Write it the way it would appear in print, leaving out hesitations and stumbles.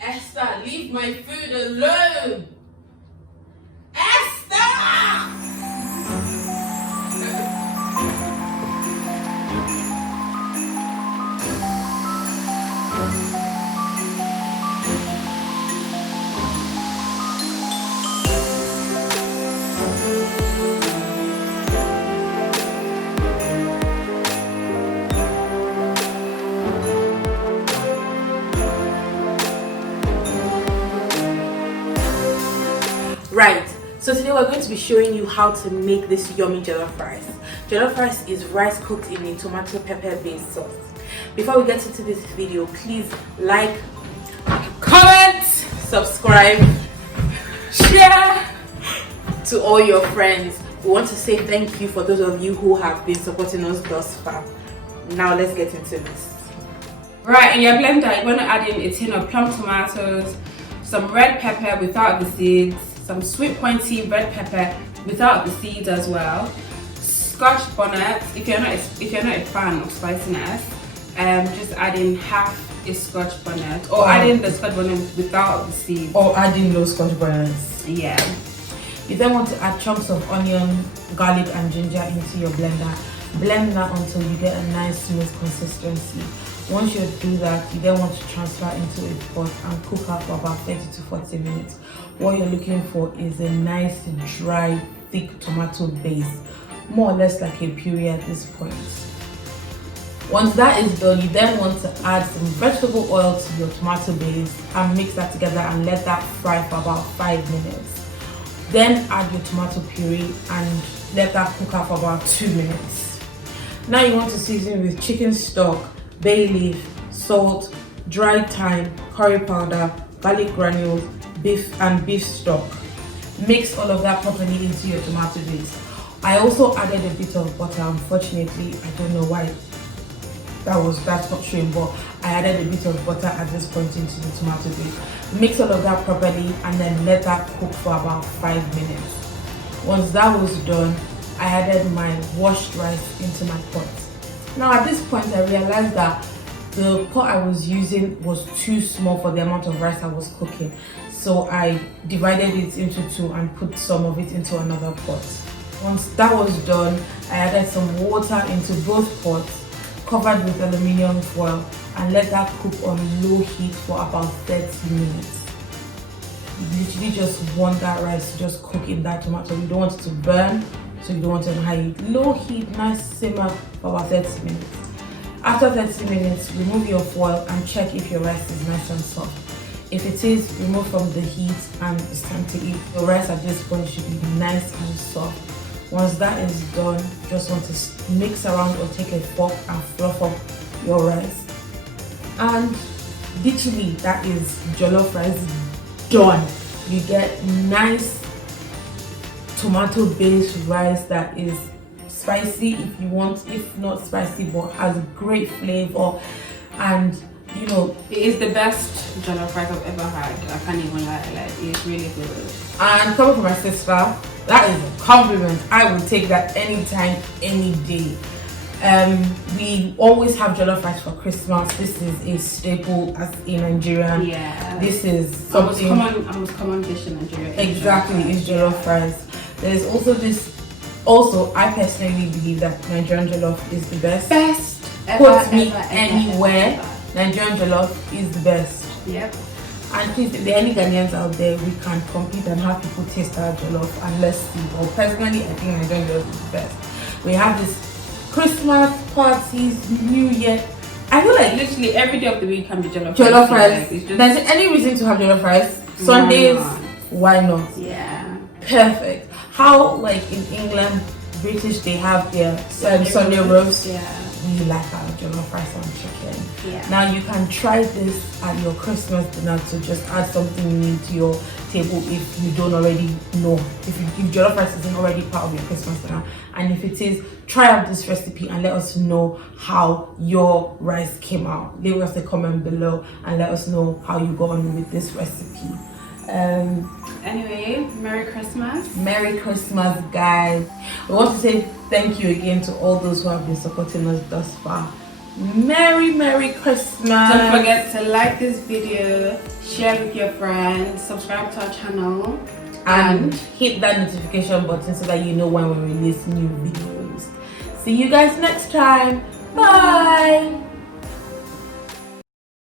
Esther, leave my food alone! Esther! Right, so today we're going to be showing you how to make this yummy jollof rice. Jollof rice is rice cooked in a tomato pepper based sauce. Before we get into this video, please like, comment, subscribe, share to all your friends. We want to say thank you for those of you who have been supporting us thus far. Now let's get into this. Right, in your blender you're going to add in a tin of plum tomatoes, some red pepper without the seeds, some sweet pointy red pepper without the seeds as well, scotch bonnet. If you're not a fan of spiciness, just add in half a scotch bonnet, or add in the scotch bonnet without the seeds, or add in no scotch bonnets. Yeah. You then want to add chunks of onion, garlic and ginger into your blender. Blend that until you get a nice smooth consistency. Once you do that, you then want to transfer into a pot and cook out for about 30 to 40 minutes. What you're looking for is a nice dry thick tomato base, more or less like a puree at this point. Once that is done, you then want to add some vegetable oil to your tomato base and mix that together and let that fry for about 5 minutes. Then add your tomato puree and let that cook out for about 2 minutes. Now you want to season with chicken stock, bay leaf, salt, dried thyme, curry powder, garlic granules, beef stock. Mix all of that properly into your tomato base. I also added a bit of butter. Unfortunately, I don't know why that's not showing, but I added a bit of butter at this point into the tomato base. Mix all of that properly and then let that cook for about 5 minutes. Once that was done, I added my washed rice into my pot. Now at this point I realized that the pot I was using was too small for the amount of rice I was cooking. So I divided it into two and put some of it into another pot. Once that was done, I added some water into both pots, covered with aluminium foil, and let that cook on low heat for about 30 minutes. You literally just want that rice to just cook in that tomato. You don't want it to burn, so you don't want it on high heat. Low heat, nice simmer for about 30 minutes. After 30 minutes, remove your foil and check if your rice is nice and soft. If it is, remove from the heat and it's time to eat. Your rice at this point should be nice and soft. Once that is done, just want to mix around or take a fork and fluff up your rice. And literally, that is jollof rice done. You get nice tomato based rice that is spicy if you want, if not spicy, but has great flavor. And you know, it is the best jollof rice I've ever had. I can't even lie, like it's really good. And coming from my sister, that is a compliment. I will take that anytime, any day. We always have jollof rice for Christmas. This is a staple as a Nigerian. Yeah. This is something almost common dish in Nigeria. Exactly, is jollof rice. There's also this. Also, I personally believe that Nigerian jollof is the best. Put me anywhere. Nigerian jollof is the best. Yep. And please, if there are any Ghanaians out there, we can compete and have people taste our jollof and let's see. But personally, I think Nigerian jollof is the best. We have this Christmas parties, New Year. I feel like literally every day of the week can be jollof rice. There's any reason to have jollof rice? Sundays, why not? Yeah. Perfect. How, like in England, British, they have their Sunday roast. Yeah. We like our jollof rice and chicken. Yeah. Now you can try this at your Christmas dinner to just add something new to your table if you don't already know. If jollof rice isn't already part of your Christmas dinner. And if it is, try out this recipe and let us know how your rice came out. Leave us a comment below and let us know how you got on with this recipe. Anyway, Merry Christmas. Merry Christmas, guys. We want to say thank you again to all those who have been supporting us thus far. Merry Christmas. Don't forget to like this video, share with your friends, subscribe to our channel, and hit that notification button so that you know when we release new videos. See you guys next time. Bye.